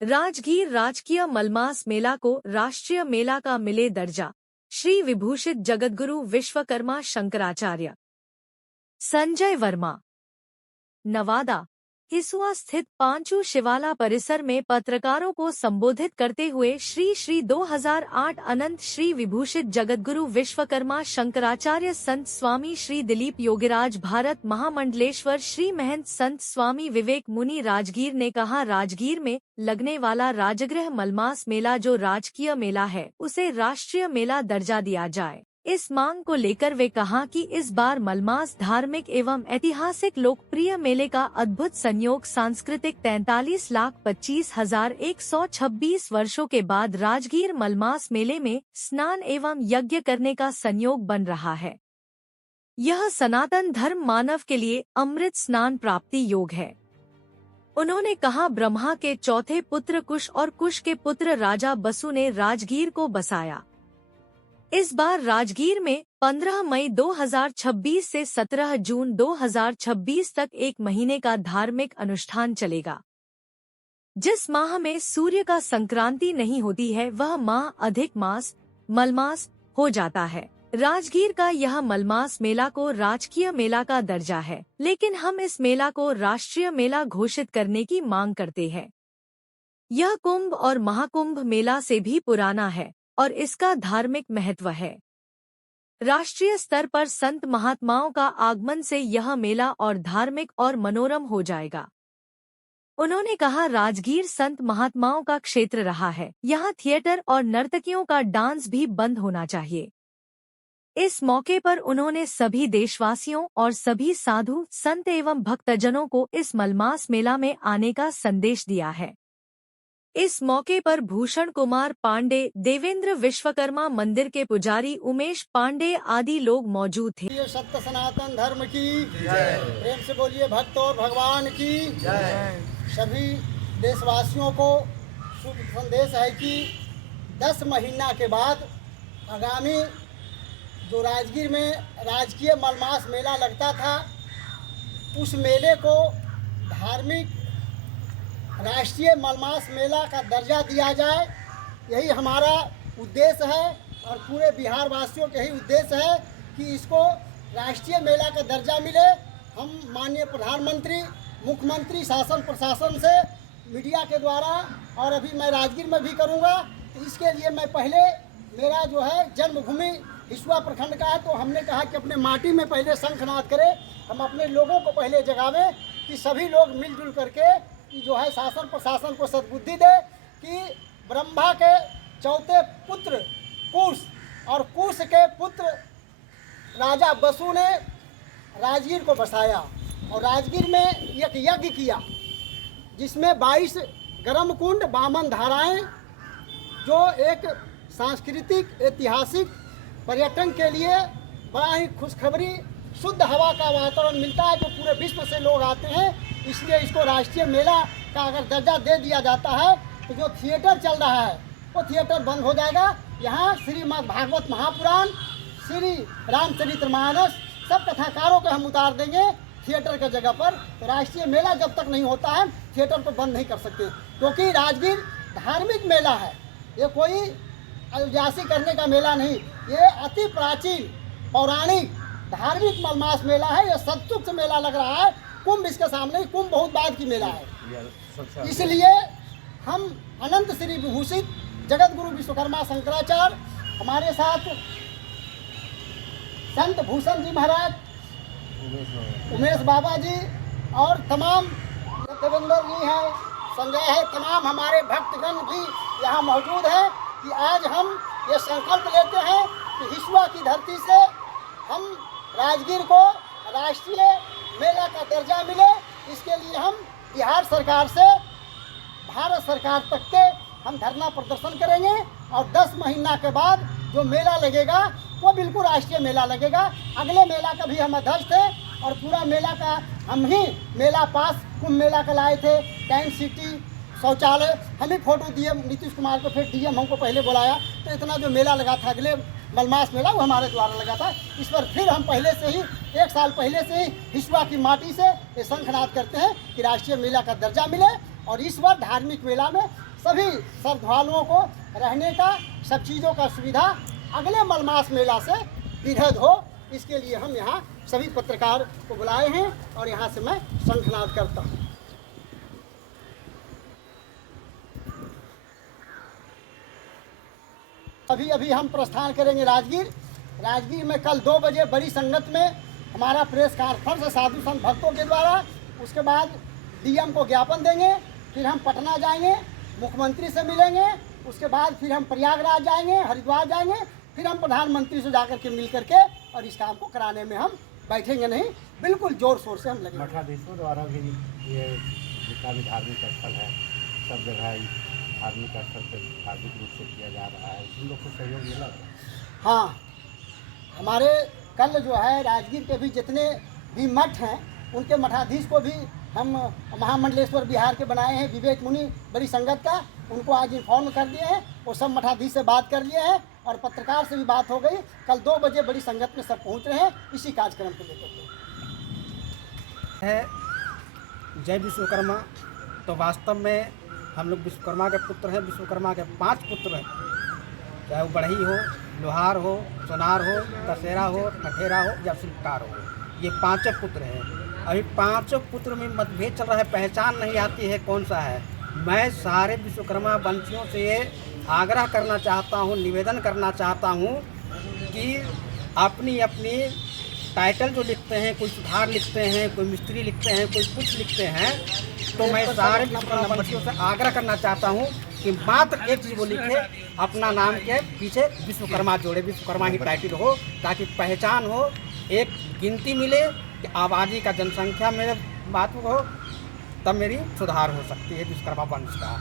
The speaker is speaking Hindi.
राजगीर राजकीय मलमास मेला को राष्ट्रीय मेला का मिले दर्जा। श्री विभूषित जगद्गुरु विश्वकर्मा शंकराचार्य। संजय वर्मा, नवादा। हिसुआ स्थित पांचू शिवाला परिसर में पत्रकारों को संबोधित करते हुए श्री 2008 अनंत श्री विभूषित जगद्गुरु विश्वकर्मा शंकराचार्य संत स्वामी श्री दिलीप योगीराज भारत महामंडलेश्वर श्री महंत संत स्वामी विवेक मुनि राजगीर ने कहा, राजगीर में लगने वाला राजगृह मलमास मेला जो राजकीय मेला है उसे राष्ट्रीय मेला दर्जा दिया जाए। इस मांग को लेकर वे कहा कि इस बार मलमास धार्मिक एवं ऐतिहासिक लोकप्रिय मेले का अद्भुत संयोग सांस्कृतिक 43,25,126 वर्षों के बाद राजगीर मलमास मेले में स्नान एवं यज्ञ करने का संयोग बन रहा है। यह सनातन धर्म मानव के लिए अमृत स्नान प्राप्ति योग है। उन्होंने कहा, ब्रह्मा के चौथे पुत्र कुश और कुश के पुत्र राजा बसु ने राजगीर को बसाया। इस बार राजगीर में 15 मई 2026 से 17 जून 2026 तक एक महीने का धार्मिक अनुष्ठान चलेगा। जिस माह में सूर्य का संक्रांति नहीं होती है वह माह अधिक मास मलमास हो जाता है। राजगीर का यह मलमास मेला को राजकीय मेला का दर्जा है, लेकिन हम इस मेला को राष्ट्रीय मेला घोषित करने की मांग करते हैं। यह कुंभ और महाकुंभ मेला से भी पुराना है और इसका धार्मिक महत्व है। राष्ट्रीय स्तर पर संत महात्माओं का आगमन से यह मेला और धार्मिक और मनोरम हो जाएगा। उन्होंने कहा, राजगीर संत महात्माओं का क्षेत्र रहा है, यहाँ थिएटर और नर्तकियों का डांस भी बंद होना चाहिए। इस मौके पर उन्होंने सभी देशवासियों और सभी साधु संत एवं भक्तजनों को इस मलमास मेला में आने का संदेश दिया है। इस मौके पर भूषण कुमार पांडे, देवेंद्र विश्वकर्मा मंदिर के पुजारी उमेश पांडे आदि लोग मौजूद थे। सत्य सनातन धर्म की जय। प्रेम से बोलिए भक्त और भगवान की जय। सभी देशवासियों को शुभ संदेश है कि 10 महीना के बाद आगामी जो राजगीर में राजकीय मलमास मेला लगता था उस मेले को धार्मिक राष्ट्रीय मलमास मेला का दर्जा दिया जाए। यही हमारा उद्देश्य है और पूरे बिहार वासियों के ही उद्देश्य है कि इसको राष्ट्रीय मेला का दर्जा मिले। हम माननीय प्रधानमंत्री, मुख्यमंत्री, शासन प्रशासन से मीडिया के द्वारा और अभी मैं राजगीर में भी करूंगा, तो इसके लिए मैं पहले मेरा जो है जन्मभूमि हिसुआ प्रखंड का है, तो हमने कहा कि अपने माटी में पहले शंखनाद करें। हम अपने लोगों को पहले जगावें कि सभी लोग मिलजुल करके जो है शासन प्रशासन को सद्बुद्धि दे कि ब्रह्मा के चौथे पुत्र कुश और कुश के पुत्र राजा बसु ने राजगीर को बसाया और राजगीर में एक यज्ञ किया जिसमें 22 गर्म कुंड, 52 धाराएं, जो एक सांस्कृतिक ऐतिहासिक पर्यटन के लिए बड़ा ही खुशखबरी शुद्ध हवा का वातावरण मिलता है, जो पूरे विश्व से लोग आते हैं। इसलिए इसको राष्ट्रीय मेला का अगर दर्जा दे दिया जाता है तो जो थिएटर चल रहा है वो थिएटर बंद हो जाएगा। यहाँ श्रीमद् भागवत महापुराण, श्री रामचरितमानस सब कथाकारों को हम उतार देंगे थिएटर की जगह पर। तो राष्ट्रीय मेला जब तक नहीं होता है थिएटर को बंद नहीं कर सकते, क्योंकि राजगीर धार्मिक मेला है। ये कोई अयासी करने का मेला नहीं, ये अति प्राचीन पौराणिक धार्मिक मलमास मेला है। ये सत्युग से मेला लग रहा है, कुंभ इसके सामने, कुंभ बहुत बाद की मेला है। इसलिए हम अनंत श्री विभूषित जगतगुरु विश्वकर्मा शंकराचार्य, हमारे साथ संत भूषण जी महाराज, उमेश बाबा जी और तमाम देवेंद्र जी हैं, संजय है, तमाम हमारे भक्तगण भी यहाँ मौजूद हैं कि आज हम ये संकल्प लेते हैं कि हिसुआ की धरती से हम राजगीर को राष्ट्रीय मेला का दर्जा मिले। इसके लिए हम बिहार सरकार से भारत सरकार तक के हम धरना प्रदर्शन करेंगे और 10 महीना के बाद जो मेला लगेगा वो बिल्कुल राष्ट्रीय मेला लगेगा। अगले मेला का भी हम अध्यक्ष थे और पूरा मेला का हम ही मेला पास कुंभ मेला का लाए थे। टेंट सिटी शौचालय हम ही फोटो दिए नीतीश कुमार को, फिर डीएम हमको पहले बुलाया। तो इतना जो मेला लगा था अगले मलमास मेला वो हमारे द्वारा लगा था। इस पर फिर हम पहले से ही 1 साल पहले से ही हिसुआ की माटी से ये शंखनाद करते हैं कि राष्ट्रीय मेला का दर्जा मिले। और इस बार धार्मिक मेला में सभी श्रद्धालुओं को रहने का सब चीज़ों का सुविधा अगले मलमास मेला से विरध हो, इसके लिए हम यहाँ सभी पत्रकार को बुलाए हैं और यहाँ से मैं शंखनाद करता हूँ। अभी हम प्रस्थान करेंगे राजगीर में कल 2 बजे बड़ी संगत में हमारा प्रेस कॉन्फ्रेंस है साधु संत भक्तों के द्वारा। उसके बाद डीएम को ज्ञापन देंगे, फिर हम पटना जाएंगे, मुख्यमंत्री से मिलेंगे। उसके बाद फिर हम प्रयागराज जाएंगे, हरिद्वार जाएंगे, फिर हम प्रधानमंत्री से जाकर के मिल करके और इस काम को कराने में हम बैठेंगे नहीं, बिल्कुल जोर शोर से हम लगेंगे। मठाधीशों द्वारा भी ये जितना भी धार्मिक स्थल है सब जगह धार्मिक स्थल पर धार्मिक रूप से किया जा रहा है, उन लोग को सहयोग मिला है। हाँ, हमारे कल जो है राजगीर के भी जितने भी मठ हैं उनके मठाधीश को भी हम महामंडलेश्वर बिहार के बनाए हैं, विवेक मुनि बड़ी संगत का, उनको आज इन्फॉर्म कर दिए हैं। वो सब मठाधीश से बात कर लिए हैं और पत्रकार से भी बात हो गई। कल 2 बजे बड़ी संगत में सब पहुंच रहे हैं इसी कार्यक्रम को लेकर के। है जय विश्वकर्मा। तो वास्तव में हम लोग विश्वकर्मा के पुत्र हैं। विश्वकर्मा के 5 पुत्र हैं, चाहे वो बढ़ई हो, लोहार हो, सोनार हो, दशहरा हो, नठेरा हो या शिल्पकार हो, ये 5 पुत्र हैं। अभी 5 पुत्र में मतभेद चल रहा है, पहचान नहीं आती है कौन सा है। मैं सारे विश्वकर्मा वंशियों से आग्रह करना चाहता हूँ, निवेदन करना चाहता हूँ कि अपनी अपनी टाइटल जो लिखते हैं, कोई सुधार लिखते हैं, कोई मिस्त्री लिखते हैं, कोई कुछ लिखते हैं, तो मैं सारे विश्वकर्मा वंशियों से आग्रह करना चाहता हूँ कि मात्र एक चीज़ वो लिखे, अपना नाम के पीछे विश्वकर्मा जोड़े, विश्वकर्मा ही टाइटल हो, ताकि पहचान हो, एक गिनती मिले कि आबादी का जनसंख्या मेरे बात हो, तब मेरी सुधार हो सकती है विश्वकर्मा वंश का।